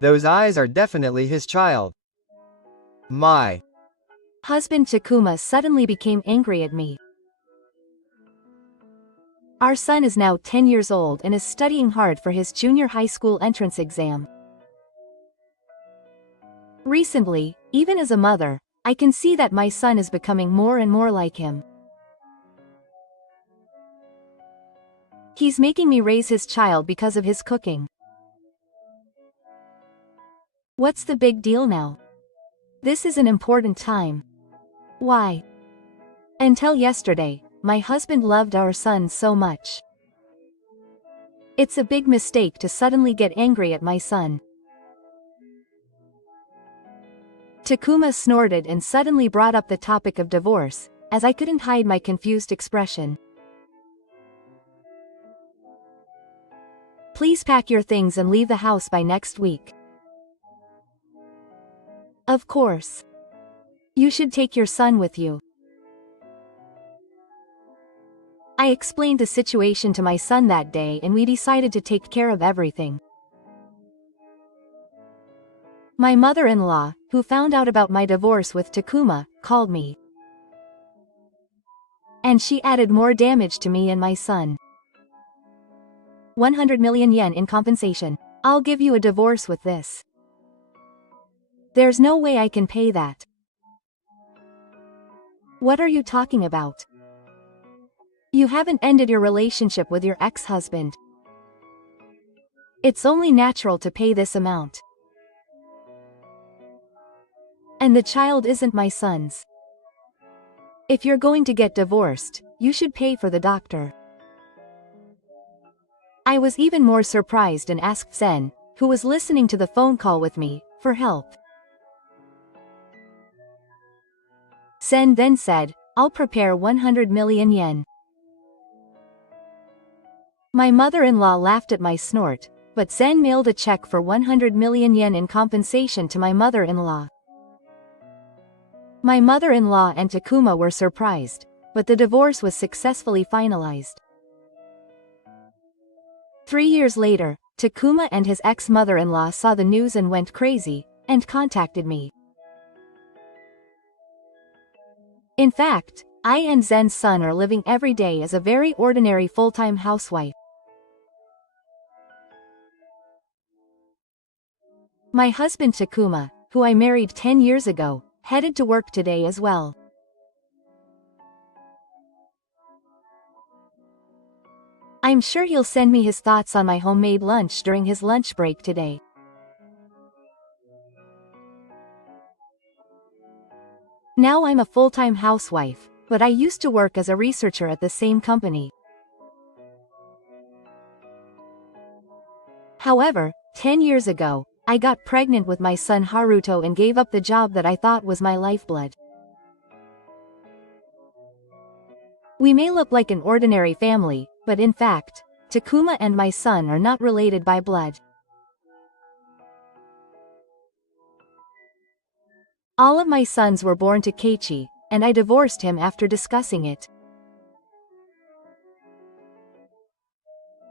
Those eyes are definitely his child. My husband Takuma suddenly became angry at me. Our son is now 10 years old and is studying hard for his junior high school entrance exam. Recently, even as a mother, I can see that my son is becoming more and more like him. He's making me raise his child because of his cooking. What's the big deal now? This is an important time. Why? Until yesterday, my husband loved our son so much. It's a big mistake to suddenly get angry at my son. Takuma snorted and suddenly brought up the topic of divorce, as I couldn't hide my confused expression. Please pack your things and leave the house by next week. Of course. You should take your son with you. I explained the situation to my son that day and we decided to take care of everything. My mother-in-law, who found out about my divorce with Takuma, called me. And she added more damage to me and my son. 100 million yen in compensation. I'll give you a divorce with this. There's no way I can pay that. What are you talking about? You haven't ended your relationship with your ex-husband. It's only natural to pay this amount. And the child isn't my son's. If you're going to get divorced, you should pay for the doctor. I was even more surprised and asked Zen, who was listening to the phone call with me, for help. Zen then said, I'll prepare 100 million yen. My mother-in-law laughed at my snort, but Zen mailed a check for 100 million yen in compensation to my mother-in-law. My mother-in-law and Takuma were surprised, but the divorce was successfully finalized. 3 years later, Takuma and his ex-mother-in-law saw the news and went crazy, and contacted me. In fact, I and Zen's son are living every day as a very ordinary full-time housewife. My husband Takuma, who I married 10 years ago, headed to work today as well. I'm sure he'll send me his thoughts on my homemade lunch during his lunch break today. Now I'm a full-time housewife, but I used to work as a researcher at the same company. However, 10 years ago, I got pregnant with my son Haruto and gave up the job that I thought was my lifeblood. We may look like an ordinary family, but in fact, Takuma and my son are not related by blood. All of my sons were born to Keiichi, and I divorced him after discussing it.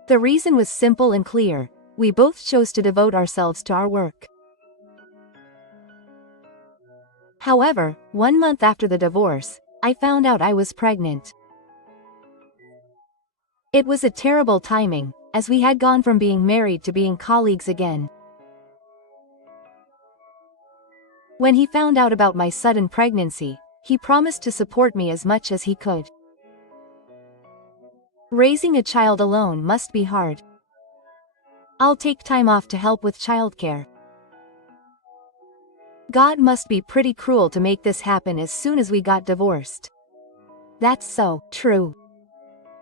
The reason was simple and clear: we both chose to devote ourselves to our work. However, 1 month after the divorce, I found out I was pregnant. It was a terrible timing, as we had gone from being married to being colleagues again. When he found out about my sudden pregnancy, he promised to support me as much as he could. Raising a child alone must be hard. I'll take time off to help with childcare. God must be pretty cruel to make this happen as soon as we got divorced. That's so true.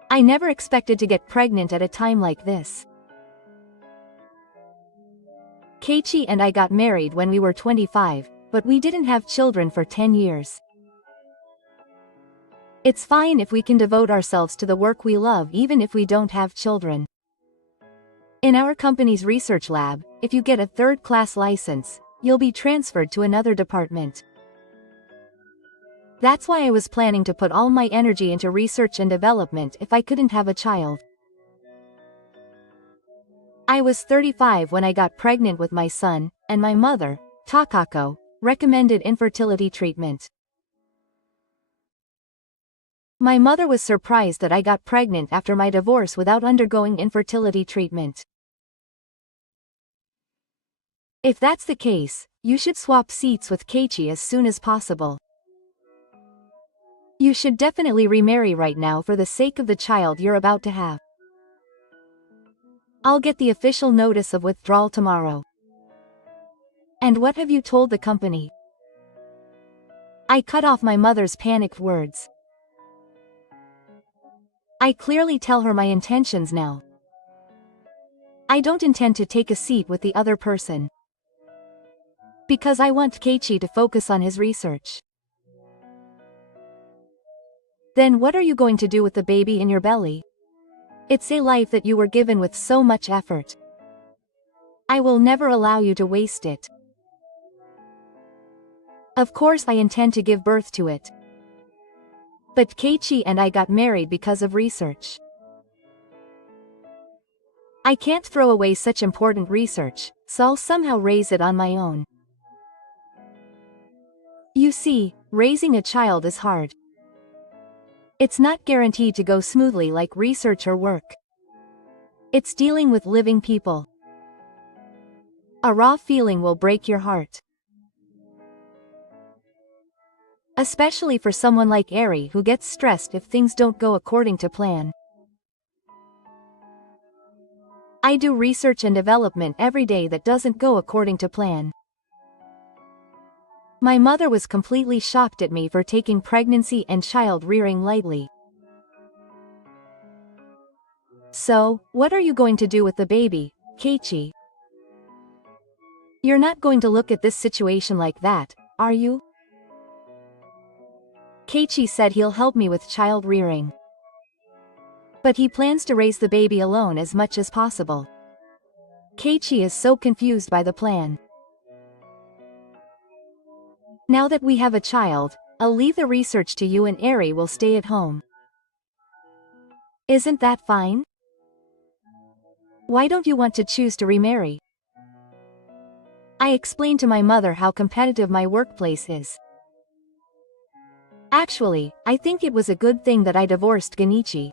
I never expected to get pregnant at a time like this. Keiichi and I got married when we were 25, but we didn't have children for 10 years. It's fine if we can devote ourselves to the work we love even if we don't have children. In our company's research lab, if you get a third-class license, you'll be transferred to another department. That's why I was planning to put all my energy into research and development if I couldn't have a child. I was 35 when I got pregnant with my son, and my mother, Takako, recommended infertility treatment. My mother was surprised that I got pregnant after my divorce without undergoing infertility treatment. If that's the case, you should swap seats with Keiichi as soon as possible. You should definitely remarry right now for the sake of the child you're about to have. I'll get the official notice of withdrawal tomorrow. And what have you told the company? I cut off my mother's panicked words. I clearly tell her my intentions now. I don't intend to take a seat with the other person. Because I want Keiichi to focus on his research. Then what are you going to do with the baby in your belly? It's a life that you were given with so much effort. I will never allow you to waste it. Of course I intend to give birth to it. But Keiichi and I got married because of research. I can't throw away such important research, so I'll somehow raise it on my own. You see, raising a child is hard. It's not guaranteed to go smoothly like research or work. It's dealing with living people. A raw feeling will break your heart. Especially for someone like Eri who gets stressed if things don't go according to plan. I do research and development every day that doesn't go according to plan. My mother was completely shocked at me for taking pregnancy and child rearing lightly. So, what are you going to do with the baby, Keiichi? You're not going to look at this situation like that, are you? Keiichi said he'll help me with child rearing. But he plans to raise the baby alone as much as possible. Keiichi is so confused by the plan. Now that we have a child, I'll leave the research to you and Eri will stay at home. Isn't that fine? Why don't you want to choose to remarry? I explained to my mother how competitive my workplace is. Actually, I think it was a good thing that I divorced Genichi.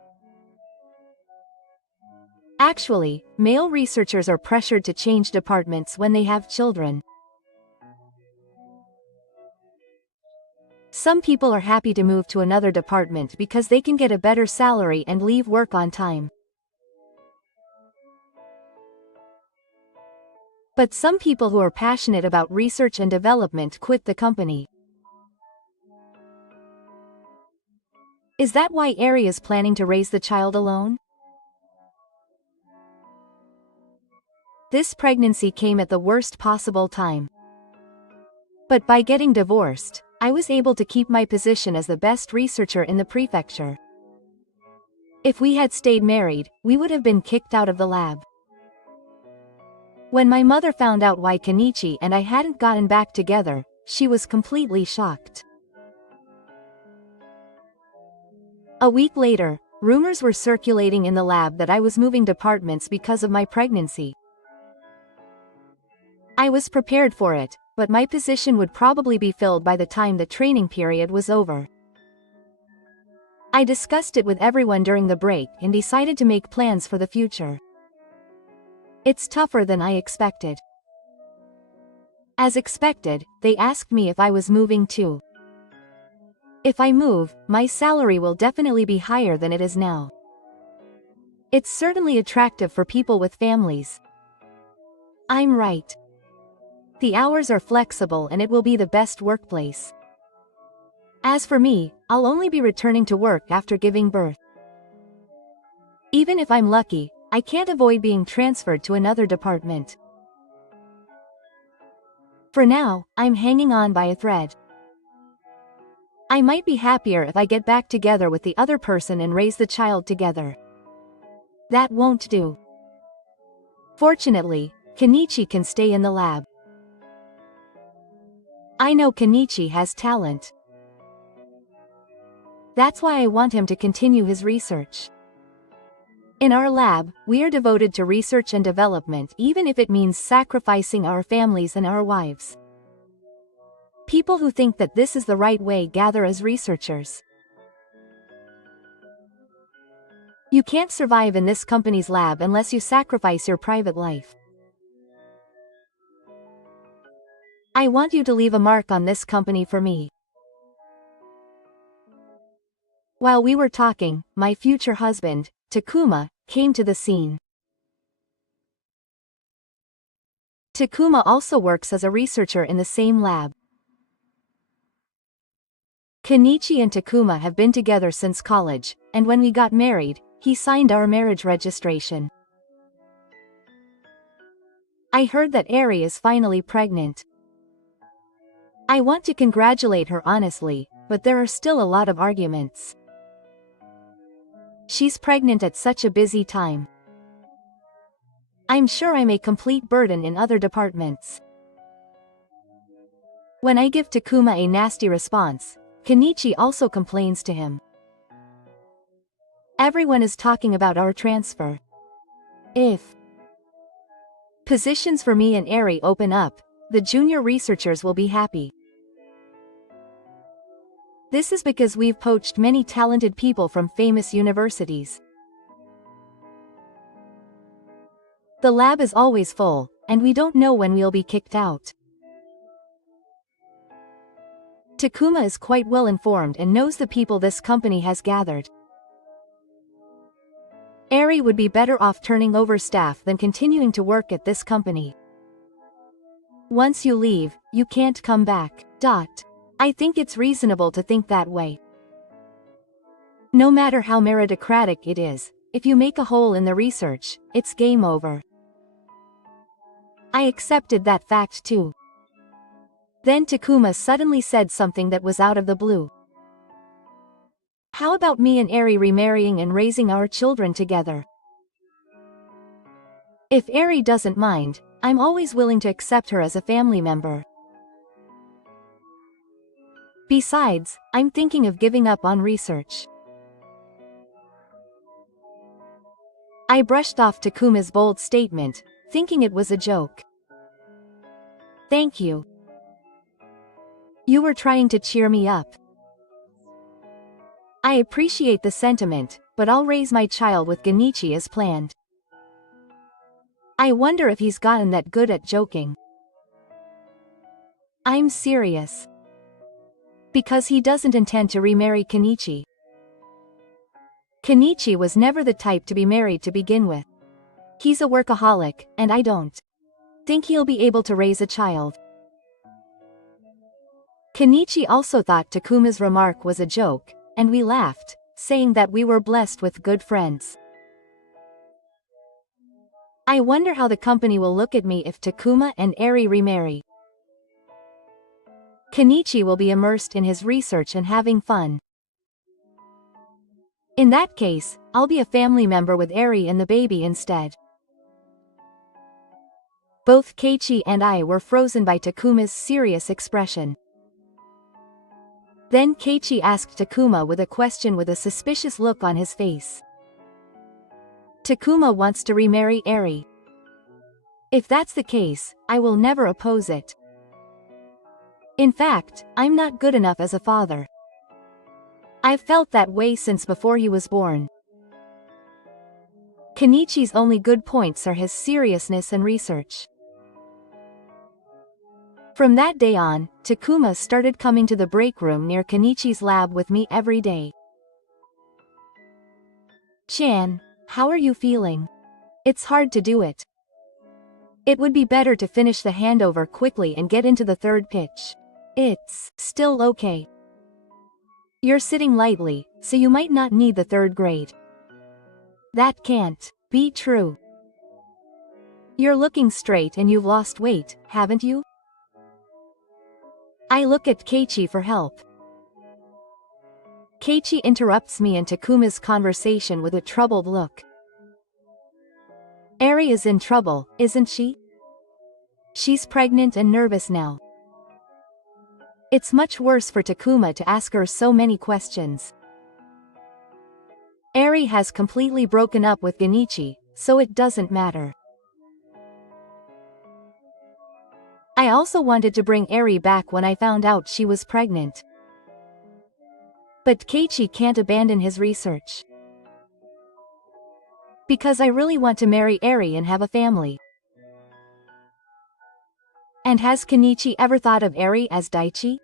Actually, male researchers are pressured to change departments when they have children. Some people are happy to move to another department because they can get a better salary and leave work on time. But some people who are passionate about research and development quit the company. Is that why Eri is planning to raise the child alone? This pregnancy came at the worst possible time. But by getting divorced, I was able to keep my position as the best researcher in the prefecture. If we had stayed married, we would have been kicked out of the lab. When my mother found out why Kenichi and I hadn't gotten back together, she was completely shocked. A week later, rumors were circulating in the lab that I was moving departments because of my pregnancy. I was prepared for it, but my position would probably be filled by the time the training period was over. I discussed it with everyone during the break and decided to make plans for the future. It's tougher than I expected. As expected, they asked me if I was moving too. If I move, my salary will definitely be higher than it is now. It's certainly attractive for people with families. I'm right. The hours are flexible and it will be the best workplace. As for me, I'll only be returning to work after giving birth. Even if I'm lucky, I can't avoid being transferred to another department. For now, I'm hanging on by a thread. I might be happier if I get back together with the other person and raise the child together. That won't do. Fortunately, Kenichi can stay in the lab. I know Kenichi has talent. That's why I want him to continue his research. In our lab, we are devoted to research and development even if it means sacrificing our families and our wives. People who think that this is the right way gather as researchers. You can't survive in this company's lab unless you sacrifice your private life. I want you to leave a mark on this company for me. While we were talking, my future husband, Takuma, came to the scene. Takuma also works as a researcher in the same lab. Kenichi and Takuma have been together since college, and when we got married, he signed our marriage registration. I heard that Eri is finally pregnant. I want to congratulate her honestly, but there are still a lot of arguments. She's pregnant at such a busy time. I'm sure I'm a complete burden in other departments. When I give Takuma a nasty response, Kenichi also complains to him. Everyone is talking about our transfer. If positions for me and Eri open up, the junior researchers will be happy. This is because we've poached many talented people from famous universities. The lab is always full, and we don't know when we'll be kicked out. Takuma is quite well informed and knows the people this company has gathered. Eri would be better off turning over staff than continuing to work at this company. Once you leave, you can't come back. I think it's reasonable to think that way. No matter how meritocratic it is, if you make a hole in the research, it's game over. I accepted that fact too. Then Takuma suddenly said something that was out of the blue. How about me and Eri remarrying and raising our children together? If Eri doesn't mind, I'm always willing to accept her as a family member. Besides, I'm thinking of giving up on research. I brushed off Takuma's bold statement, thinking it was a joke. Thank you. You were trying to cheer me up. I appreciate the sentiment, but I'll raise my child with Genichi as planned. I wonder if he's gotten that good at joking. I'm serious. Because he doesn't intend to remarry Kenichi. Kenichi was never the type to be married to begin with. He's a workaholic, and I don't think he'll be able to raise a child. Kenichi also thought Takuma's remark was a joke, and we laughed, saying that we were blessed with good friends. I wonder how the company will look at me if Takuma and Eri remarry. Kenichi will be immersed in his research and having fun. In that case, I'll be a family member with Eri and the baby instead. Both Keiichi and I were frozen by Takuma's serious expression. Then Keiichi asked Takuma with a question with a suspicious look on his face. Takuma wants to remarry Eri. If that's the case, I will never oppose it. In fact, I'm not good enough as a father. I've felt that way since before he was born. Kenichi's only good points are his seriousness and research. From that day on, Takuma started coming to the break room near Kenichi's lab with me every day. Chan, how are you feeling? It's hard to do it. It would be better to finish the handover quickly and get into the third pitch. It's still okay. You're sitting lightly, so you might not need the third grade. That can't be true. You're looking straight and you've lost weight, haven't you? I look at Keiichi for help. Keiichi interrupts me and Takuma's conversation with a troubled look. Eri is in trouble, isn't she? She's pregnant and nervous now. It's much worse for Takuma to ask her so many questions. Eri has completely broken up with Genichi, so it doesn't matter. I also wanted to bring Eri back when I found out she was pregnant. But Keiichi can't abandon his research. Because I really want to marry Eri and have a family. And has Kenichi ever thought of Eri as Daichi?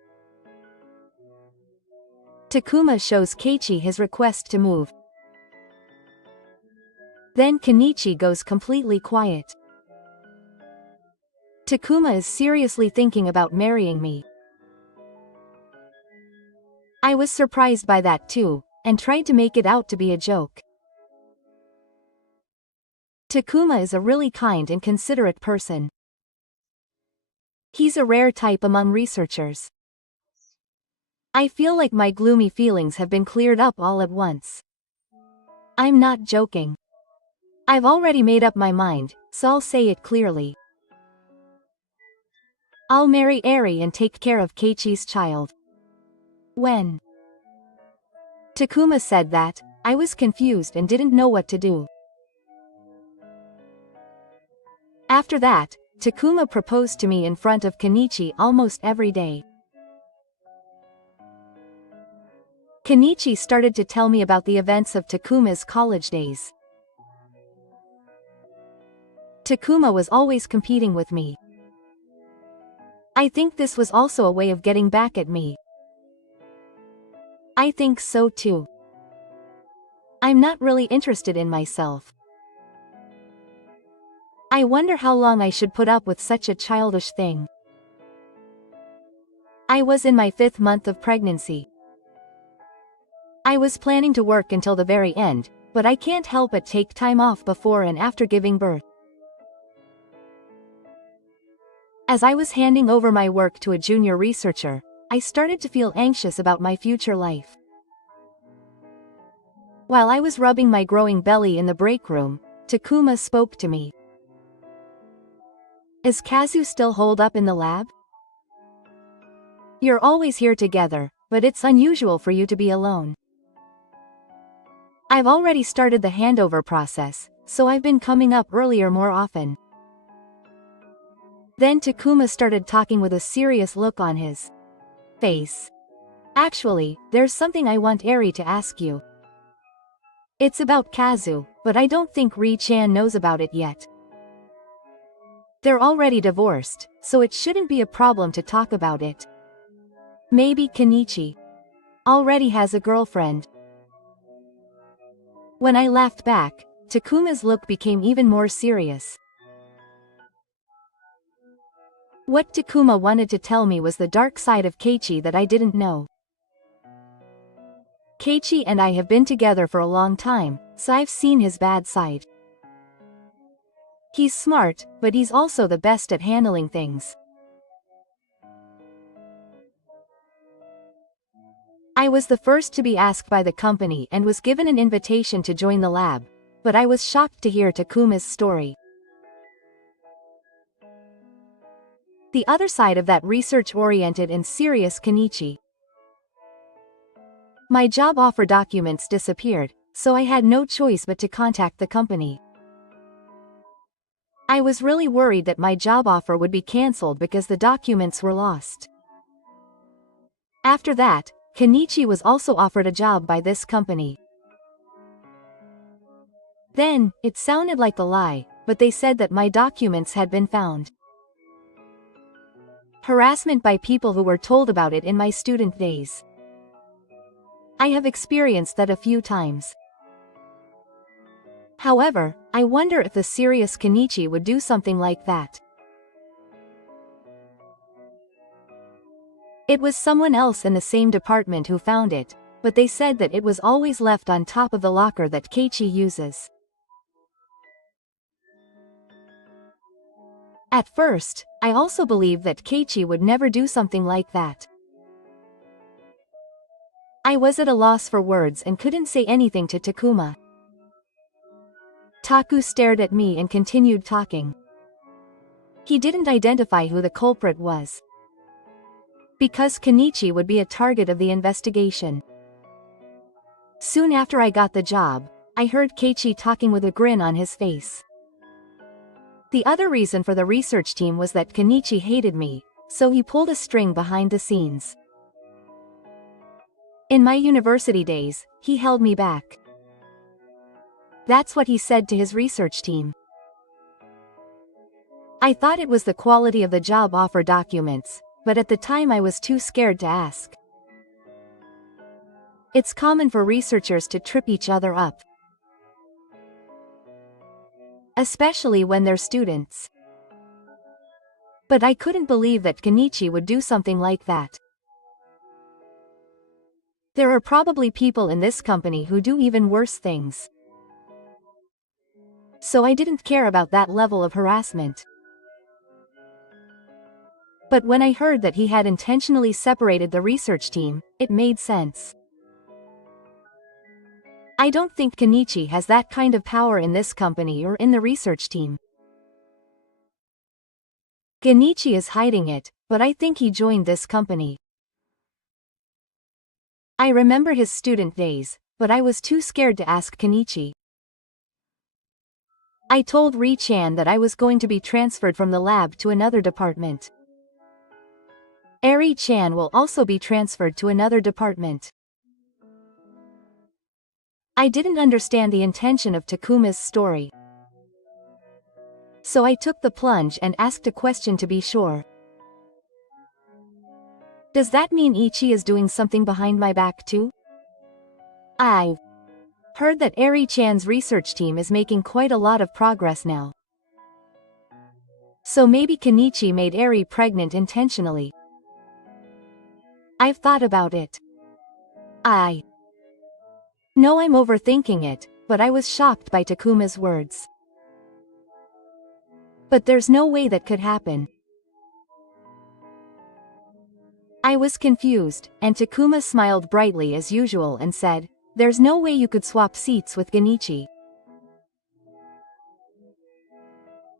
Takuma shows Keiichi his request to move. Then Kenichi goes completely quiet. Takuma is seriously thinking about marrying me. I was surprised by that too, and tried to make it out to be a joke. Takuma is a really kind and considerate person. He's a rare type among researchers. I feel like my gloomy feelings have been cleared up all at once. I'm not joking. I've already made up my mind, so I'll say it clearly. I'll marry Eri and take care of Keiichi's child. When Takuma said that, I was confused and didn't know what to do. After that, Takuma proposed to me in front of Kenichi almost every day. Kenichi started to tell me about the events of Takuma's college days. Takuma was always competing with me. I think this was also a way of getting back at me. I think so too. I'm not really interested in myself. I wonder how long I should put up with such a childish thing. I was in my 5th month of pregnancy. I was planning to work until the very end, but I can't help but take time off before and after giving birth. As I was handing over my work to a junior researcher, I started to feel anxious about my future life. While I was rubbing my growing belly in the break room, Takuma spoke to me. Is Kazu still holed up in the lab? You're always here together, but it's unusual for you to be alone. I've already started the handover process, so I've been coming up earlier more often. Then Takuma started talking with a serious look on his face. Actually, there's something I want Eri to ask you. It's about Kazu, but I don't think Ri-chan knows about it yet. They're already divorced, so it shouldn't be a problem to talk about it. Maybe Kenichi already has a girlfriend. When I laughed back, Takuma's look became even more serious. What Takuma wanted to tell me was the dark side of Keiichi that I didn't know. Keiichi and I have been together for a long time, so I've seen his bad side. He's smart, but he's also the best at handling things. I was the first to be asked by the company and was given an invitation to join the lab, but I was shocked to hear Takuma's story. The other side of that research-oriented and serious Kenichi. My job offer documents disappeared, so I had no choice but to contact the company. I was really worried that my job offer would be cancelled because the documents were lost. After that, Kenichi was also offered a job by this company. Then, it sounded like a lie, but they said that my documents had been found. Harassment by people who were told about it in my student days. I have experienced that a few times. However, I wonder if the serious Kenichi would do something like that. It was someone else in the same department who found it, but they said that it was always left on top of the locker that Keiichi uses. At first, I also believed that Keiichi would never do something like that. I was at a loss for words and couldn't say anything to Takuma. Taku stared at me and continued talking. He didn't identify who the culprit was. Because Kenichi would be a target of the investigation. Soon after I got the job, I heard Keiichi talking with a grin on his face. The other reason for the research team was that Kenichi hated me, so he pulled a string behind the scenes. In my university days, he held me back. That's what he said to his research team. I thought it was the quality of the job offer documents, but at the time I was too scared to ask. It's common for researchers to trip each other up, especially when they're students. But I couldn't believe that Kenichi would do something like that. There are probably people in this company who do even worse things. So I didn't care about that level of harassment. But when I heard that he had intentionally separated the research team, it made sense. I don't think Kenichi has that kind of power in this company or in the research team. Kenichi is hiding it, but I think he joined this company. I remember his student days, but I was too scared to ask Kenichi. I told Ri-chan that I was going to be transferred from the lab to another department. Eri-chan will also be transferred to another department. I didn't understand the intention of Takuma's story. So I took the plunge and asked a question to be sure. Does that mean Ichi is doing something behind my back too? I've heard that Eri-chan's research team is making quite a lot of progress now. So maybe Kenichi made Eri pregnant intentionally. I've thought about it. I know I'm overthinking it, but I was shocked by Takuma's words. But there's no way that could happen. I was confused, and Takuma smiled brightly as usual and said, "There's no way you could swap seats with Kenichi.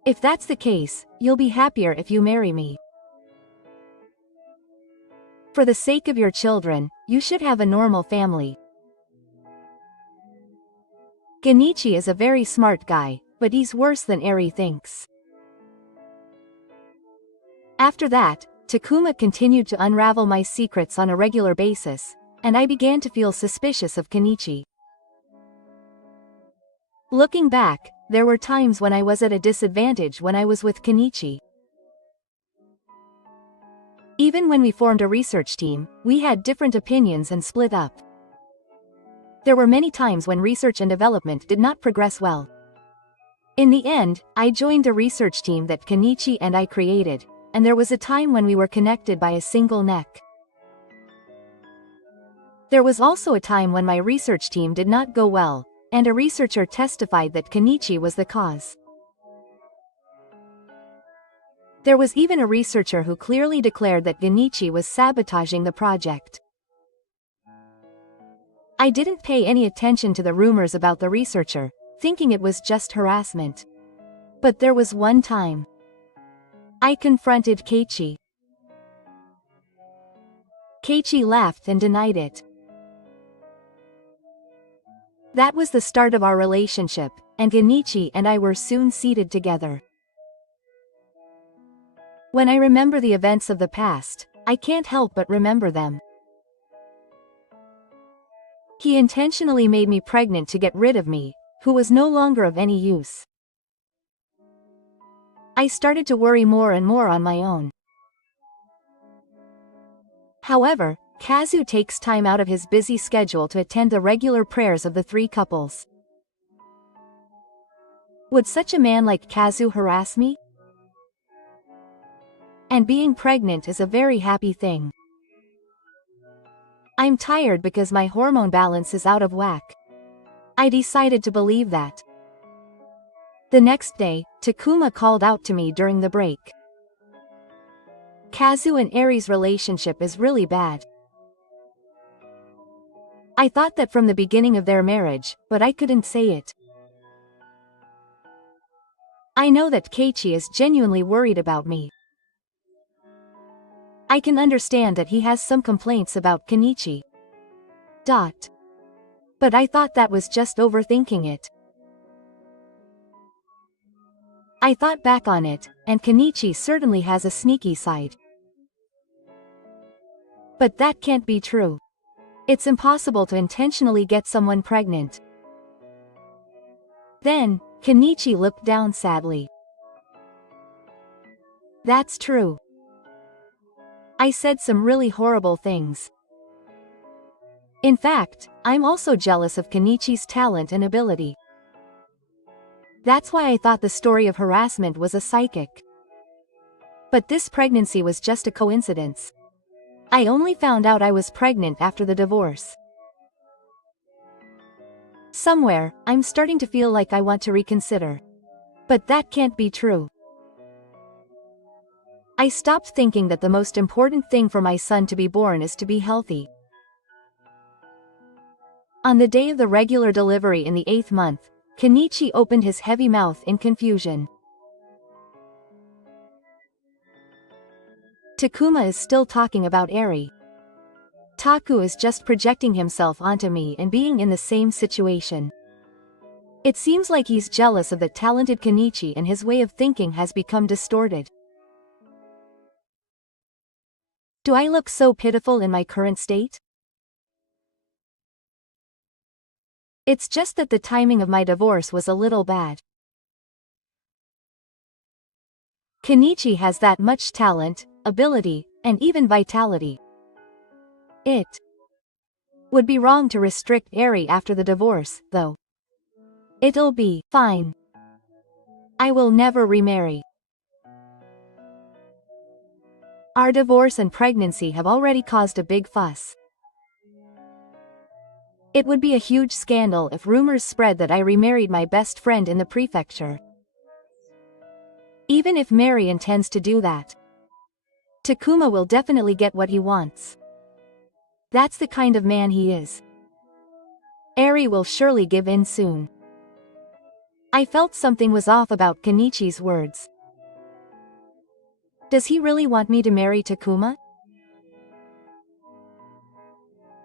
If that's the case, you'll be happier if you marry me. For the sake of your children, you should have a normal family." Kenichi is a very smart guy, but he's worse than Eri thinks. After that, Takuma continued to unravel my secrets on a regular basis, and I began to feel suspicious of Kenichi. Looking back, there were times when I was at a disadvantage when I was with Kenichi. Even when we formed a research team, we had different opinions and split up. There were many times when research and development did not progress well. In the end, I joined a research team that Kenichi and I created, and there was a time when we were connected by a single neck. There was also a time when my research team did not go well, and a researcher testified that Kenichi was the cause. There was even a researcher who clearly declared that Kenichi was sabotaging the project. I didn't pay any attention to the rumors about the researcher, thinking it was just harassment. But there was one time I confronted Keiichi. Keiichi laughed and denied it. That was the start of our relationship, and Kenichi and I were soon seated together. When I remember the events of the past, I can't help but remember them. He intentionally made me pregnant to get rid of me, who was no longer of any use. I started to worry more and more on my own. However, Kazu takes time out of his busy schedule to attend the regular prayers of the three couples. Would such a man like Kazu harass me? And being pregnant is a very happy thing. I'm tired because my hormone balance is out of whack. I decided to believe that. The next day, Takuma called out to me during the break. Kazu and Eri's relationship is really bad. I thought that from the beginning of their marriage, but I couldn't say it. I know that Keiichi is genuinely worried about me. I can understand that he has some complaints about Kenichi. But I thought that was just overthinking it. I thought back on it, and Kenichi certainly has a sneaky side. But that can't be true. It's impossible to intentionally get someone pregnant. Then, Kenichi looked down sadly. That's true. I said some really horrible things. In fact, I'm also jealous of Kenichi's talent and ability. That's why I thought the story of harassment was a psychic. But this pregnancy was just a coincidence. I only found out I was pregnant after the divorce. Somewhere, I'm starting to feel like I want to reconsider. But that can't be true. I stopped thinking that the most important thing for my son to be born is to be healthy. On the day of the regular delivery in the 8th month, Kenichi opened his heavy mouth in confusion. Takuma is still talking about Eri. Taku is just projecting himself onto me and being in the same situation. It seems like he's jealous of the talented Kenichi and his way of thinking has become distorted. Do I look so pitiful in my current state? It's just that the timing of my divorce was a little bad. Kenichi has that much talent, ability, and even vitality. It would be wrong to restrict Eri after the divorce, though. It'll be fine. I will never remarry. Our divorce and pregnancy have already caused a big fuss. It would be a huge scandal if rumors spread that I remarried my best friend in the prefecture. Even if Mary intends to do that, Takuma will definitely get what he wants. That's the kind of man he is. Eri will surely give in soon. I felt something was off about Kenichi's words. Does he really want me to marry Takuma?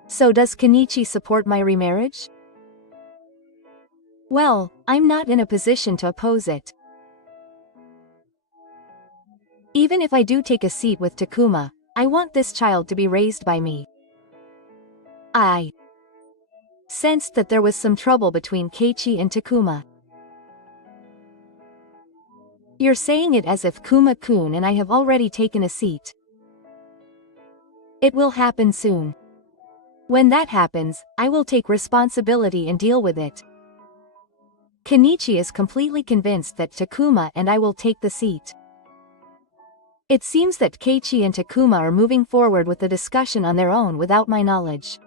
So does Kenichi support my remarriage? Well, I'm not in a position to oppose it. Even if I do take a seat with Takuma, I want this child to be raised by me. I sensed that there was some trouble between Keiichi and Takuma. You're saying it as if Kuma-kun and I have already taken a seat. It will happen soon. When that happens, I will take responsibility and deal with it. Kenichi is completely convinced that Takuma and I will take the seat. It seems that Keiichi and Takuma are moving forward with the discussion on their own without my knowledge.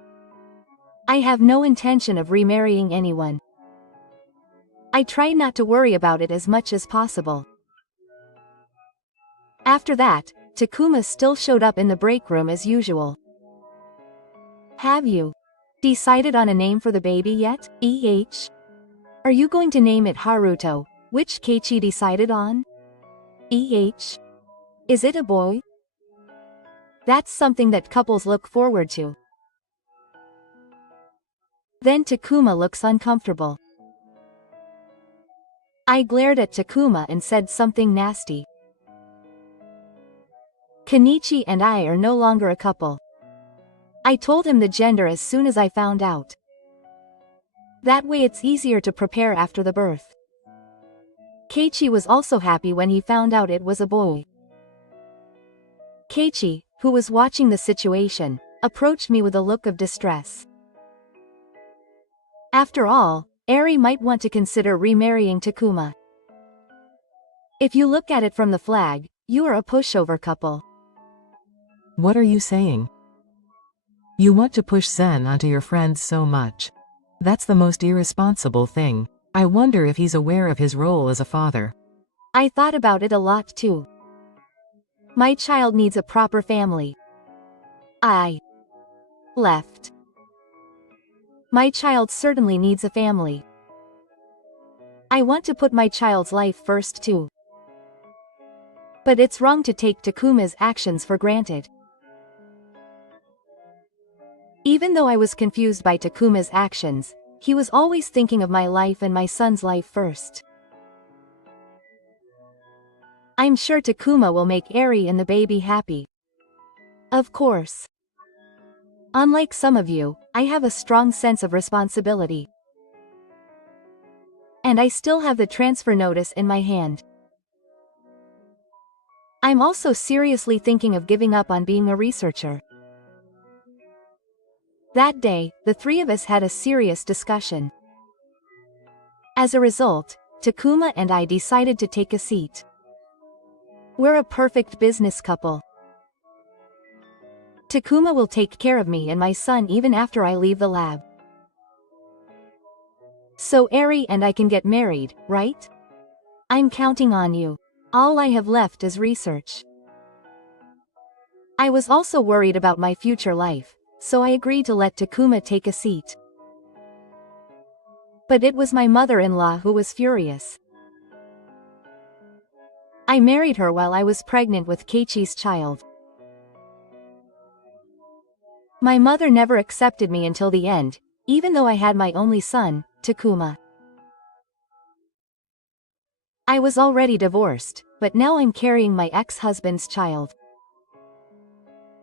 I have no intention of remarrying anyone. I try not to worry about it as much as possible. After that, Takuma still showed up in the break room as usual. Have you decided on a name for the baby yet, EH? Are you going to name it Haruto, which Keiichi decided on? EH? Is it a boy? That's something that couples look forward to. Then Takuma looks uncomfortable. I glared at Takuma and said something nasty. Kenichi and I are no longer a couple. I told him the gender as soon as I found out. That way it's easier to prepare after the birth. Keiichi was also happy when he found out it was a boy. Keiichi, who was watching the situation, approached me with a look of distress. After all, Eri might want to consider remarrying Takuma. If you look at it from the flag, you are a pushover couple. What are you saying? You want to push Zen onto your friends so much. That's the most irresponsible thing. I wonder if he's aware of his role as a father. I thought about it a lot too. My child needs a proper family. I left. My child certainly needs a family. I want to put my child's life first too. But it's wrong to take Takuma's actions for granted. Even though I was confused by Takuma's actions, he was always thinking of my life and my son's life first. I'm sure Takuma will make Eri and the baby happy. Of course. Unlike some of you, I have a strong sense of responsibility. And I still have the transfer notice in my hand. I'm also seriously thinking of giving up on being a researcher. That day, the three of us had a serious discussion. As a result, Takuma and I decided to take a seat. We're a perfect business couple. Takuma will take care of me and my son even after I leave the lab. So Eri and I can get married, right? I'm counting on you. All I have left is research. I was also worried about my future life, so I agreed to let Takuma take a seat. But it was my mother-in-law who was furious. I married her while I was pregnant with Keiichi's child. My mother never accepted me until the end, even though I had my only son, Takuma. I was already divorced, but now I'm carrying my ex-husband's child.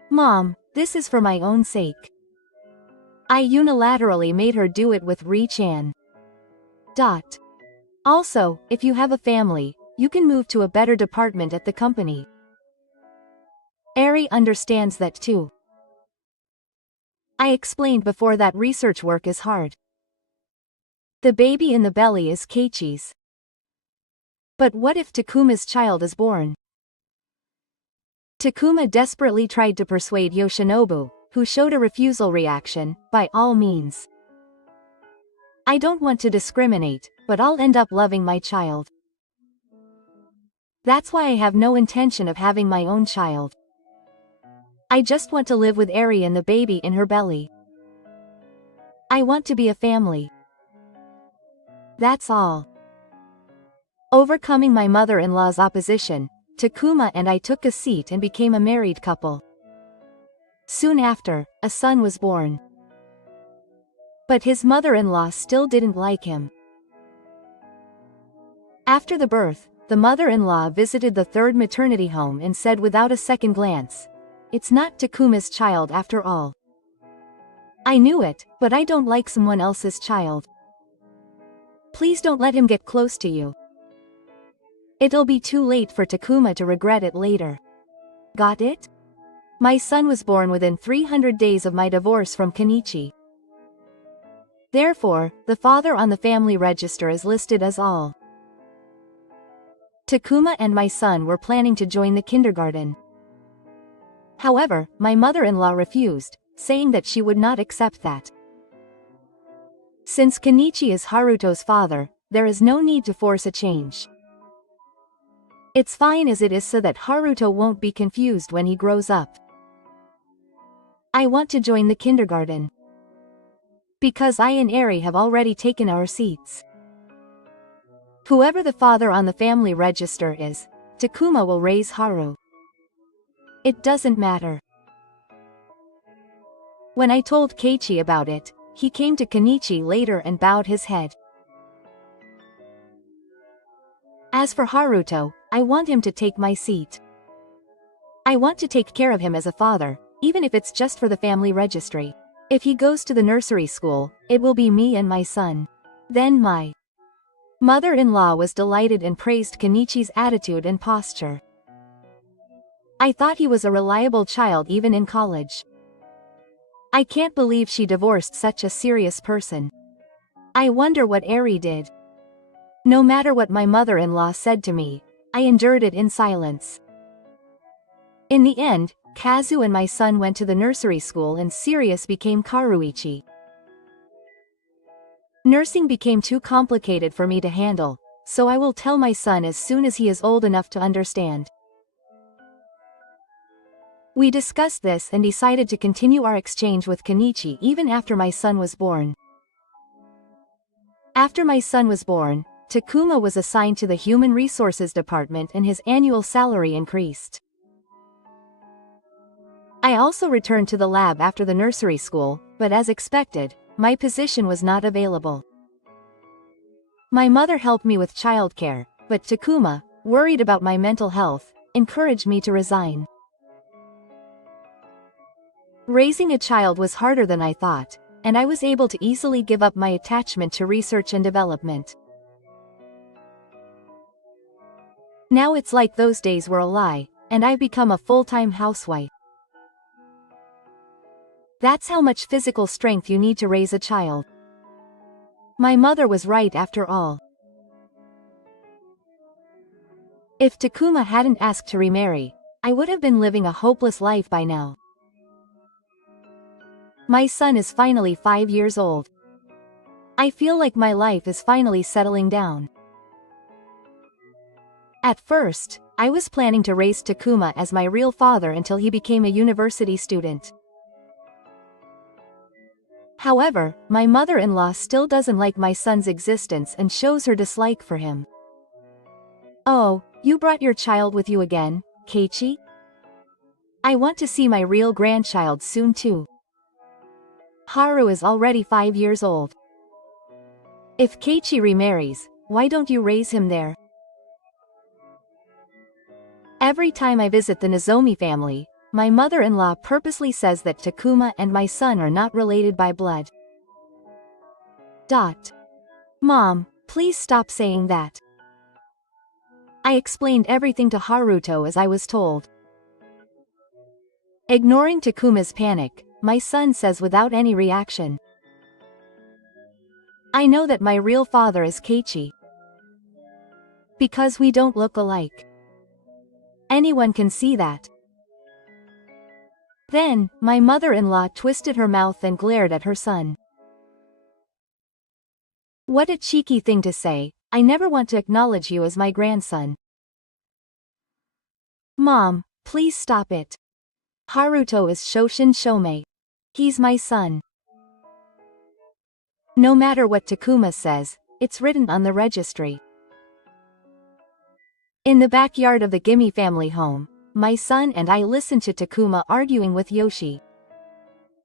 Mom, this is for my own sake. I unilaterally made her do it with Ri-chan. Also, if you have a family, you can move to a better department at the company. Eri understands that too. I explained before that research work is hard. The baby in the belly is Keiichi's. But what if Takuma's child is born? Takuma desperately tried to persuade Yoshinobu, who showed a refusal reaction, by all means. I don't want to discriminate, but I'll end up loving my child. That's why I have no intention of having my own child. I just want to live with Eri and the baby in her belly. I want to be a family. That's all. Overcoming my mother-in-law's opposition, Takuma and I took a seat and became a married couple. Soon after, a son was born. But his mother-in-law still didn't like him. After the birth, the mother-in-law visited the third maternity home and said without a second glance, "It's not Takuma's child after all." I knew it, but I don't like someone else's child. Please don't let him get close to you. It'll be too late for Takuma to regret it later. Got it? My son was born within 300 days of my divorce from Kenichi. Therefore, the father on the family register is listed as all. Takuma and my son were planning to join the kindergarten. However, my mother-in-law refused, saying that she would not accept that. Since Kenichi is Haruto's father, there is no need to force a change. It's fine as it is so that Haruto won't be confused when he grows up. I want to join the kindergarten. Because I and Eri have already taken our seats. Whoever the father on the family register is, Takuma will raise Haru. It doesn't matter. When I told Keiichi about it, he came to Kenichi later and bowed his head. As for Haruto, I want him to take my seat. I want to take care of him as a father, even if it's just for the family registry. If he goes to the nursery school, it will be me and my son. Then my mother-in-law was delighted and praised Kenichi's attitude and posture. I thought he was a reliable child even in college. I can't believe she divorced such a serious person. I wonder what Eri did. No matter what my mother-in-law said to me, I endured it in silence. In the end, Kazu and my son went to the nursery school and Sirius became Karuichi. Nursing became too complicated for me to handle, so I will tell my son as soon as he is old enough to understand. We discussed this and decided to continue our exchange with Kenichi even after my son was born. After my son was born, Takuma was assigned to the Human Resources Department and his annual salary increased. I also returned to the lab after the nursery school, but but as expected, my position was not available. My mother helped me with childcare, but Takuma, worried about my mental health, encouraged me to resign. Raising a child was harder than I thought, and I was able to easily give up my attachment to research and development. Now it's like those days were a lie, and I've become a full-time housewife. That's how much physical strength you need to raise a child. My mother was right after all. If Takuma hadn't asked to remarry, I would have been living a hopeless life by now. My son is finally 5 years old. I feel like my life is finally settling down. At first, I was planning to raise Takuma as my real father until he became a university student. However, my mother-in-law still doesn't like my son's existence and shows her dislike for him. "Oh, you brought your child with you again, Keiichi? I want to see my real grandchild soon too. Haru is already 5 years old. If Keiichi remarries, why don't you raise him there?" Every time I visit the Nozomi family, my mother-in-law purposely says that Takuma and my son are not related by blood. Mom, please stop saying that. I explained everything to Haruto as I was told. Ignoring Takuma's panic, my son says without any reaction, "I know that my real father is Keiichi. Because we don't look alike. Anyone can see that." Then, my mother-in-law twisted her mouth and glared at her son. "What a cheeky thing to say, I never want to acknowledge you as my grandson." "Mom, please stop it. Haruto is Shoshin Shomei. He's my son. No matter what Takuma says, it's written on the registry." In the backyard of the Gimi family home, my son and I listen to Takuma arguing with Yoshi.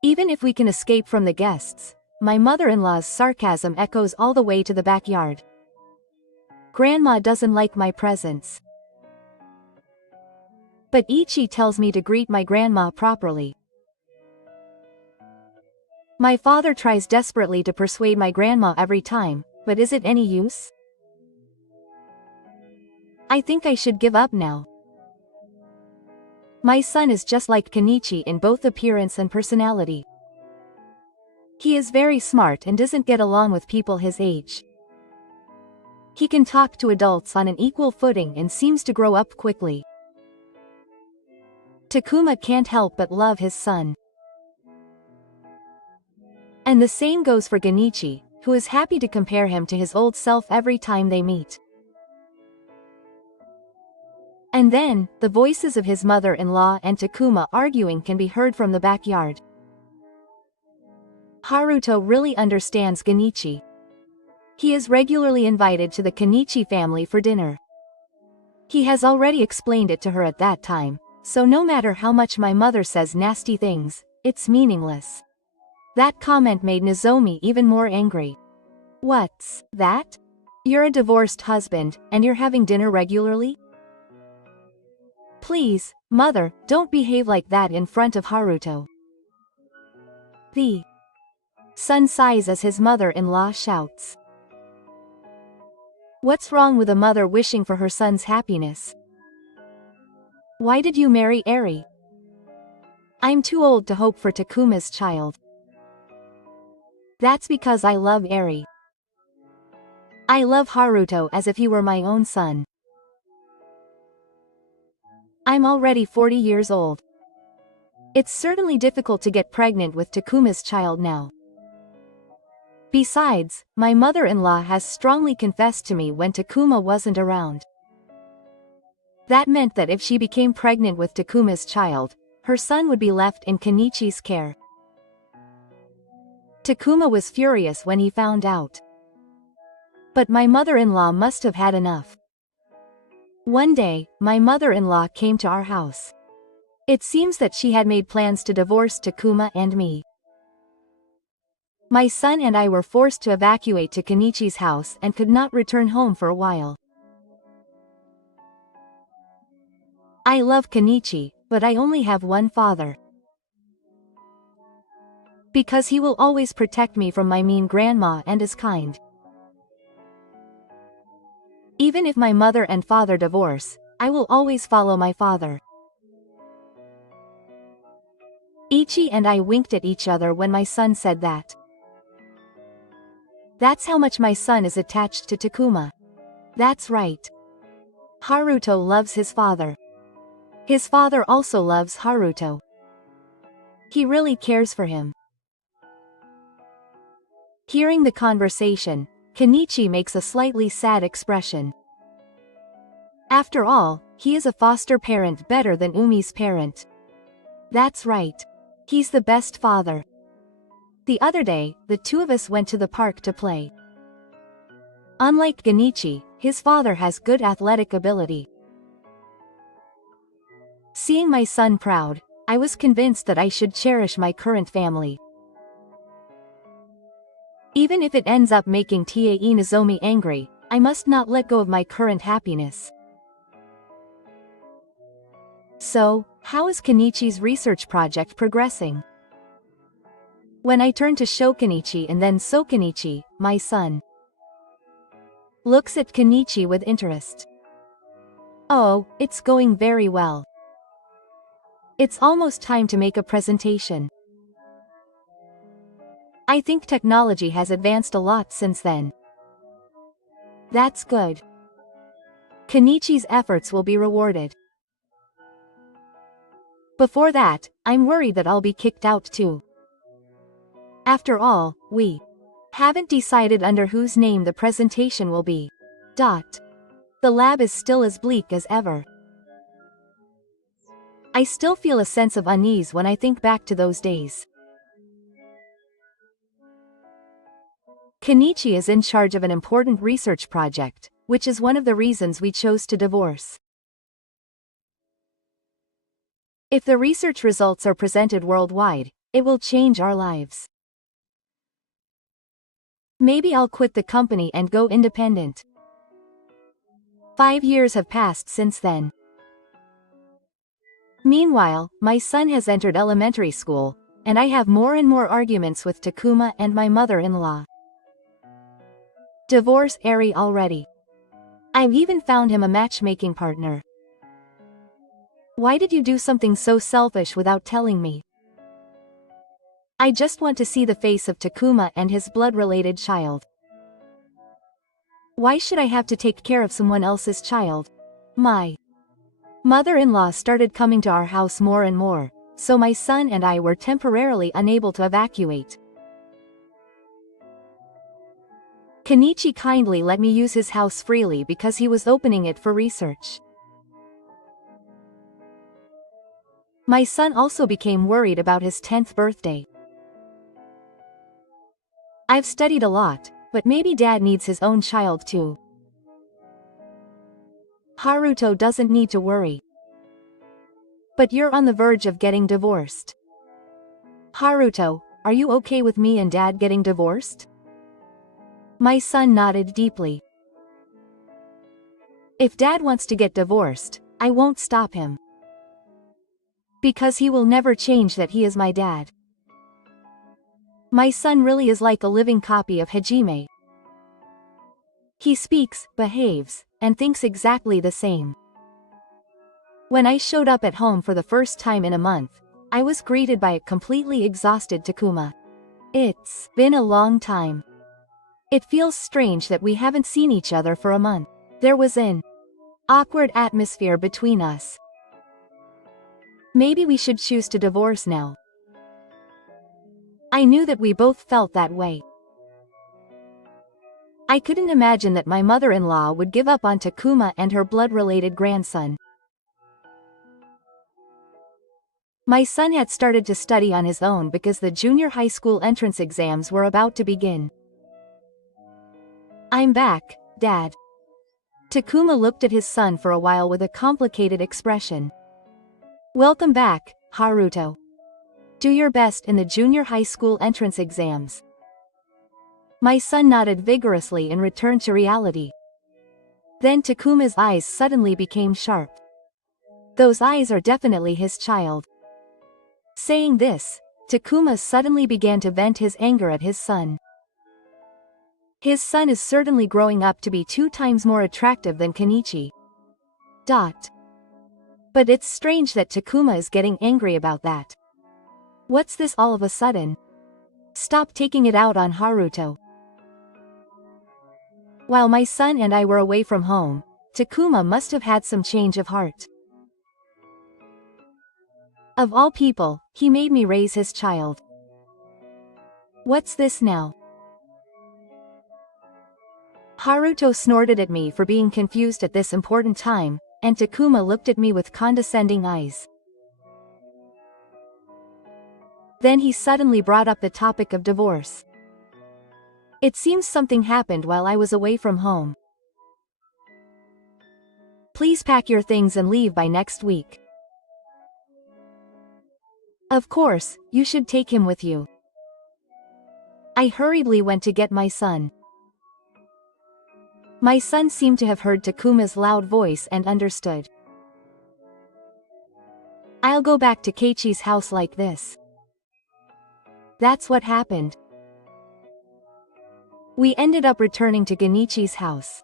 Even if we can escape from the guests, my mother-in-law's sarcasm echoes all the way to the backyard. Grandma doesn't like my presence. But Ichi tells me to greet my grandma properly. My father tries desperately to persuade my grandma every time, but is it any use? I think I should give up now. My son is just like Kenichi in both appearance and personality. He is very smart and doesn't get along with people his age. He can talk to adults on an equal footing and seems to grow up quickly. Takuma can't help but love his son. And the same goes for Genichi, who is happy to compare him to his old self every time they meet. And then, the voices of his mother-in-law and Takuma arguing can be heard from the backyard. Haruto really understands Genichi. He is regularly invited to the Kenichi family for dinner. He has already explained it to her at that time, so no matter how much my mother says nasty things, it's meaningless. That comment made Nozomi even more angry. "What's that? You're a divorced husband, and you're having dinner regularly? Please, mother, don't behave like that in front of Haruto." The son sighs as his mother-in-law shouts. What's wrong with a mother wishing for her son's happiness? Why did you marry Eri? I'm too old to hope for Takuma's child. That's because I love Eri. I love Haruto as if he were my own son. I'm already 40 years old. It's certainly difficult to get pregnant with Takuma's child now. Besides, my mother-in-law has strongly confessed to me when Takuma wasn't around. That meant that if she became pregnant with Takuma's child, her son would be left in Kenichi's care. Takuma was furious when he found out. But my mother-in-law must have had enough. One day, my mother-in-law came to our house. It seems that she had made plans to divorce Takuma and me. My son and I were forced to evacuate to Kenichi's house and could not return home for a while. I love Kenichi, but I only have one father. Because he will always protect me from my mean grandma and is kind. Even if my mother and father divorce, I will always follow my father. Ichi and I winked at each other when my son said that. That's how much my son is attached to Takuma. That's right. Haruto loves his father. His father also loves Haruto. He really cares for him. Hearing the conversation, Kenichi makes a slightly sad expression. After all, he is a foster parent better than Umi's parent. That's right. He's the best father. The other day, the two of us went to the park to play. Unlike Kenichi, his father has good athletic ability. Seeing my son proud, I was convinced that I should cherish my current family. Even if it ends up making Tae Nozomi angry, I must not let go of my current happiness. So, how is Kenichi's research project progressing? When I turn to Shokenichi and then Sokenichi, my son looks at Kenichi with interest. Oh, it's going very well. It's almost time to make a presentation. I think technology has advanced a lot since then. That's good. Kenichi's efforts will be rewarded. Before that, I'm worried that I'll be kicked out too. After all, we haven't decided under whose name the presentation will be. The lab is still as bleak as ever. I still feel a sense of unease when I think back to those days. Kenichi is in charge of an important research project, which is one of the reasons we chose to divorce. If the research results are presented worldwide, it will change our lives. Maybe I'll quit the company and go independent. 5 years have passed since then. Meanwhile, my son has entered elementary school, and I have more and more arguments with Takuma and my mother-in-law. Divorce airy already. I've even found him a matchmaking partner. Why did you do something so selfish without telling me? I just want to see the face of Takuma and his blood-related child. Why should I have to take care of someone else's child? My mother-in-law started coming to our house more and more, so my son and I were temporarily unable to evacuate. Kenichi kindly let me use his house freely because he was opening it for research. My son also became worried about his 10th birthday. I've studied a lot, but maybe Dad needs his own child too. Haruto doesn't need to worry. But you're on the verge of getting divorced. Haruto, are you okay with me and Dad getting divorced? My son nodded deeply. If Dad wants to get divorced, I won't stop him. Because he will never change that he is my dad. My son really is like a living copy of Hajime. He speaks, behaves, and thinks exactly the same. When I showed up at home for the first time in a month, I was greeted by a completely exhausted Takuma. It's been a long time. It feels strange that we haven't seen each other for a month. There was an awkward atmosphere between us. Maybe we should choose to divorce now. I knew that we both felt that way. I couldn't imagine that my mother-in-law would give up on Takuma and her blood-related grandson. My son had started to study on his own because the junior high school entrance exams were about to begin. I'm back, Dad. Takuma looked at his son for a while with a complicated expression. Welcome back, Haruto. Do your best in the junior high school entrance exams. My son nodded vigorously and returned to reality. Then Takuma's eyes suddenly became sharp. Those eyes are definitely his child. Saying this, Takuma suddenly began to vent his anger at his son. His son is certainly growing up to be 2 times more attractive than Kenichi. But it's strange that Takuma is getting angry about that. What's this all of a sudden? Stop taking it out on Haruto. While my son and I were away from home, Takuma must have had some change of heart. Of all people, he made me raise his child. What's this now? Haruto snorted at me for being confused at this important time, and Takuma looked at me with condescending eyes. Then he suddenly brought up the topic of divorce. It seems something happened while I was away from home. Please pack your things and leave by next week. Of course, you should take him with you. I hurriedly went to get my son. My son seemed to have heard Takuma's loud voice and understood. I'll go back to Keiichi's house like this. That's what happened. We ended up returning to Genichi's house.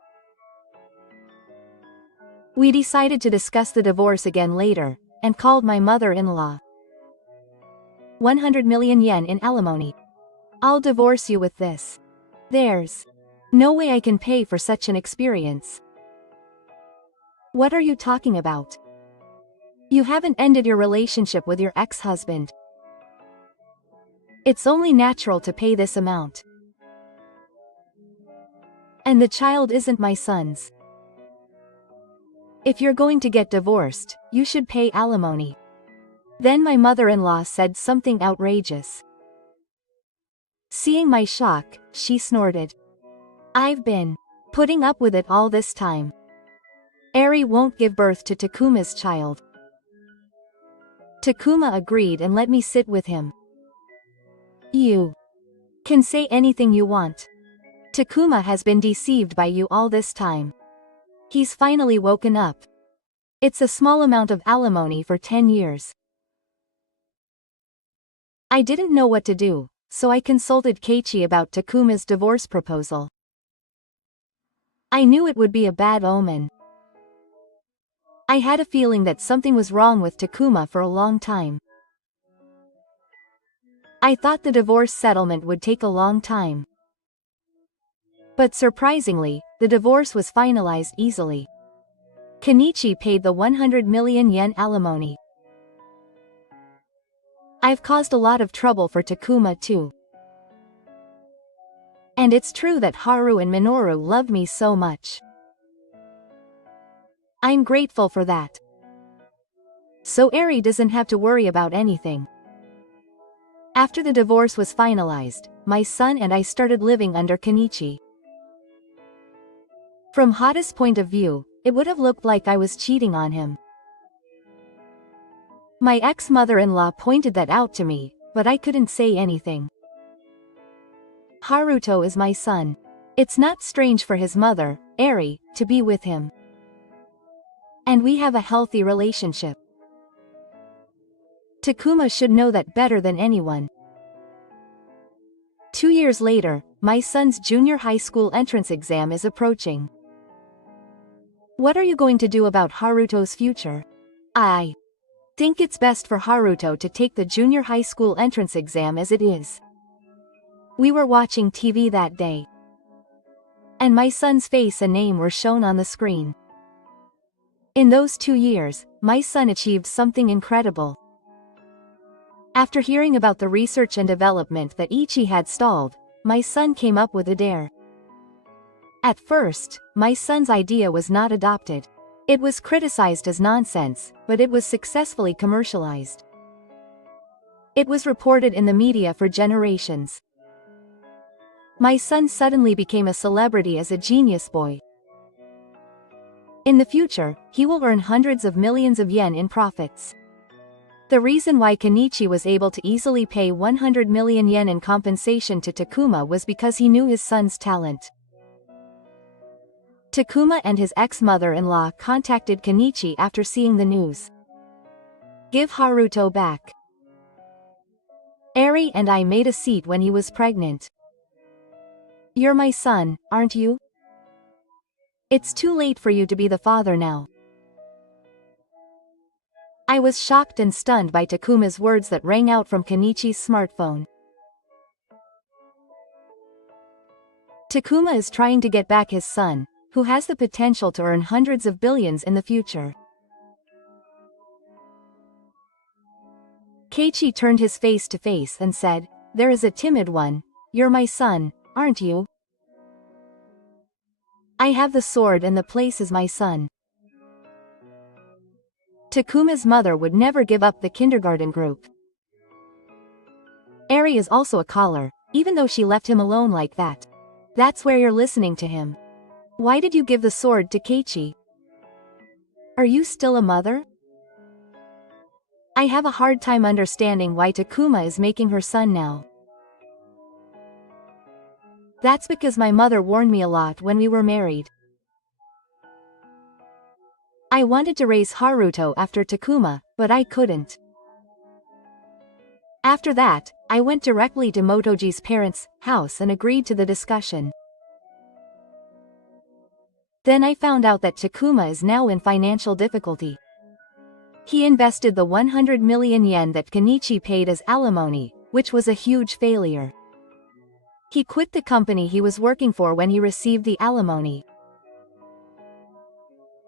We decided to discuss the divorce again later, and called my mother-in-law. 100 million yen in alimony. I'll divorce you with this. There's no way I can pay for such an experience. What are you talking about? You haven't ended your relationship with your ex-husband. It's only natural to pay this amount. And the child isn't my son's. If you're going to get divorced, you should pay alimony. Then my mother-in-law said something outrageous. Seeing my shock, she snorted. I've been putting up with it all this time. Eri won't give birth to Takuma's child. Takuma agreed and let me sit with him. You can say anything you want. Takuma has been deceived by you all this time. He's finally woken up. It's a small amount of alimony for 10 years. I didn't know what to do, so I consulted Keiichi about Takuma's divorce proposal. I knew it would be a bad omen. I had a feeling that something was wrong with Takuma for a long time. I thought the divorce settlement would take a long time. But surprisingly, the divorce was finalized easily. Kenichi paid the 100 million yen alimony. I've caused a lot of trouble for Takuma too. And it's true that Haru and Minoru loved me so much. I'm grateful for that. So Eri doesn't have to worry about anything. After the divorce was finalized, my son and I started living under Kenichi. From Hada's point of view, it would have looked like I was cheating on him. My ex-mother-in-law pointed that out to me, but I couldn't say anything. Haruto is my son. It's not strange for his mother, Eri, to be with him. And we have a healthy relationship. Takuma should know that better than anyone. 2 years later, my son's junior high school entrance exam is approaching. What are you going to do about Haruto's future? I think it's best for Haruto to take the junior high school entrance exam as it is. We were watching TV that day. And my son's face and name were shown on the screen. In those 2 years, my son achieved something incredible. After hearing about the research and development that Ichi had stalled, my son came up with a dare. At first, my son's idea was not adopted. It was criticized as nonsense, but it was successfully commercialized. It was reported in the media for generations. My son suddenly became a celebrity as a genius boy. In the future, he will earn hundreds of millions of yen in profits. The reason why Kenichi was able to easily pay 100 million yen in compensation to Takuma was because he knew his son's talent. Takuma and his ex-mother-in-law contacted Kenichi after seeing the news. Give Haruto back. Eri and I made a seat when he was pregnant. You're my son, aren't you? It's too late for you to be the father now. I was shocked and stunned by Takuma's words that rang out from Kenichi's smartphone. Takuma is trying to get back his son, who has the potential to earn hundreds of billions in the future. Keiichi turned his face to face and said, "There is a timid one. You're my son, aren't you? I have the sword and the place is my son." Takuma's mother would never give up the kindergarten group. Eri is also a caller, even though she left him alone like that. That's where you're listening to him. Why did you give the sword to Keiichi? Are you still a mother? I have a hard time understanding why Takuma is making her son now. That's because my mother warned me a lot when we were married. I wanted to raise Haruto after Takuma, but I couldn't. After that, I went directly to Motoji's parents' house and agreed to the discussion. Then I found out that Takuma is now in financial difficulty. He invested the 100 million yen that Kenichi paid as alimony, which was a huge failure. He quit the company he was working for when he received the alimony.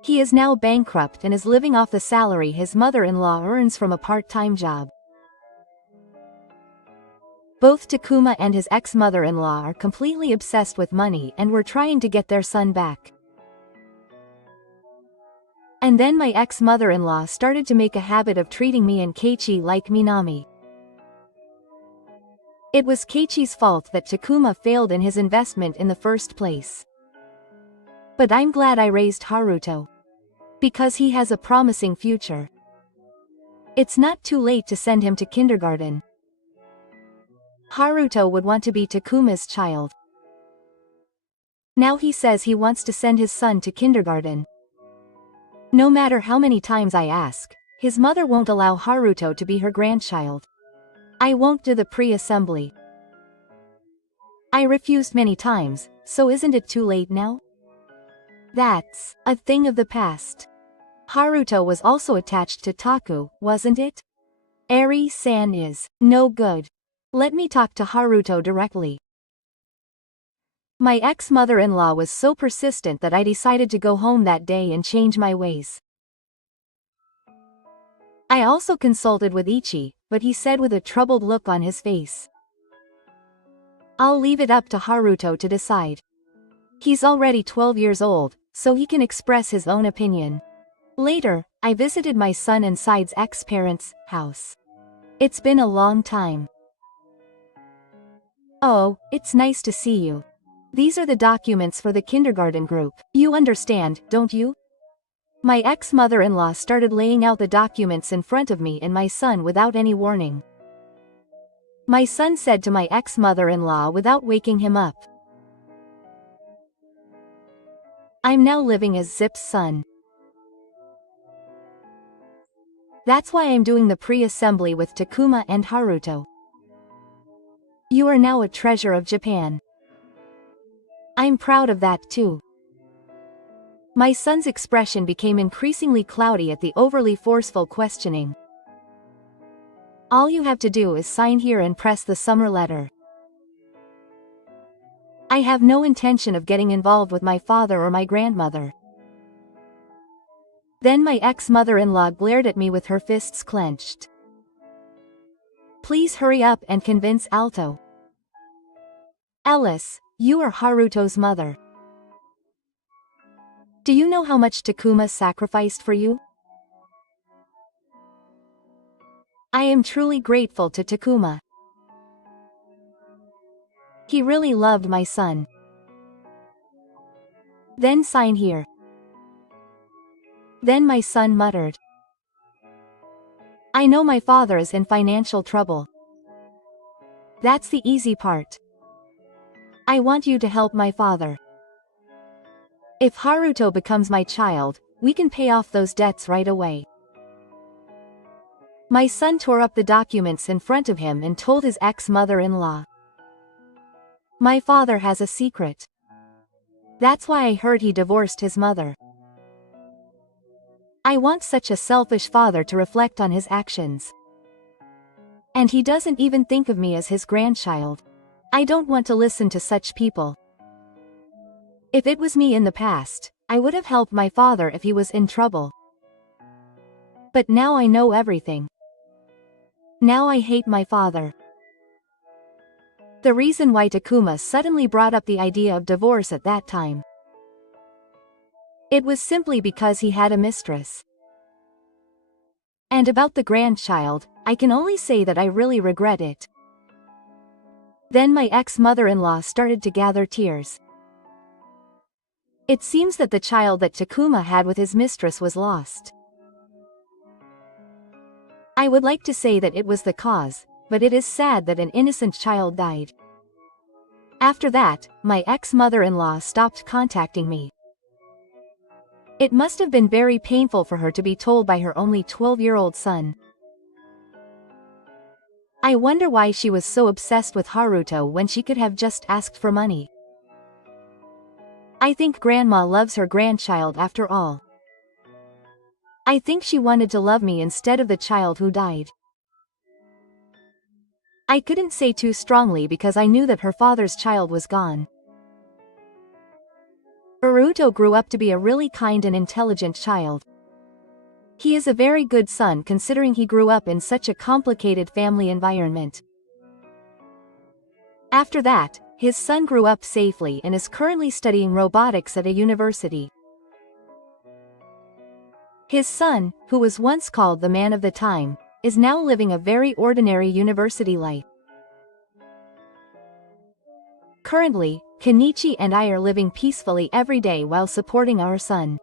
He is now bankrupt and is living off the salary his mother-in-law earns from a part-time job. Both Takuma and his ex-mother-in-law are completely obsessed with money and were trying to get their son back. And then my ex-mother-in-law started to make a habit of treating me and Keiichi like Minami. It was Keiichi's fault that Takuma failed in his investment in the first place. But I'm glad I raised Haruto. Because he has a promising future. It's not too late to send him to kindergarten. Haruto would want to be Takuma's child. Now he says he wants to send his son to kindergarten. No matter how many times I ask, his mother won't allow Haruto to be her grandchild. I won't do the pre-assembly. I refused many times, so isn't it too late now? That's a thing of the past. Haruto was also attached to Taku, wasn't it? Eri-san is no good. Let me talk to Haruto directly. My ex-mother-in-law was so persistent that I decided to go home that day and change my ways. I also consulted with Ichi, but he said with a troubled look on his face, "I'll leave it up to Haruto to decide. He's already 12 years old, so he can express his own opinion." Later, I visited my son and side's ex-parents' house. It's been a long time. Oh, it's nice to see you. These are the documents for the kindergarten group. You understand, don't you? My ex-mother-in-law started laying out the documents in front of me and my son without any warning. My son said to my ex-mother-in-law without waking him up, "I'm now living as Zip's son. That's why I'm doing the pre-assembly with Takuma and Haruto. You are now a treasure of Japan. I'm proud of that too." My son's expression became increasingly cloudy at the overly forceful questioning. "All you have to do is sign here and press the summer letter. I have no intention of getting involved with my father or my grandmother." Then my ex-mother-in-law glared at me with her fists clenched. "Please hurry up and convince Alto. Alice, you are Haruto's mother. Do you know how much Takuma sacrificed for you? I am truly grateful to Takuma. He really loved my son. Then sign here." Then my son muttered, I know my father is in financial trouble. That's the easy part. I want you to help my father. If Haruto becomes my child, we can pay off those debts right away. My son tore up the documents in front of him and told his ex-mother-in-law. My father has a secret. That's why I heard he divorced his mother. I want such a selfish father to reflect on his actions. And he doesn't even think of me as his grandchild. I don't want to listen to such people. If it was me in the past, I would have helped my father if he was in trouble. But now I know everything. Now I hate my father. The reason why Takuma suddenly brought up the idea of divorce at that time. It was simply because he had a mistress. And about the grandchild, I can only say that I really regret it. Then my ex-mother-in-law started to gather tears. It seems that the child that Takuma had with his mistress was lost. I would like to say that it was the cause, but it is sad that an innocent child died. After that, my ex-mother-in-law stopped contacting me. It must have been very painful for her to be told by her only 12-year-old son. I wonder why she was so obsessed with Haruto when she could have just asked for money. I think grandma loves her grandchild after all. I think she wanted to love me instead of the child who died. I couldn't say too strongly because I knew that her father's child was gone. Haruto grew up to be a really kind and intelligent child. He is a very good son considering he grew up in such a complicated family environment. After that, his son grew up safely and is currently studying robotics at a university. His son, who was once called the man of the time, is now living a very ordinary university life. Currently, Kenichi and I are living peacefully every day while supporting our son.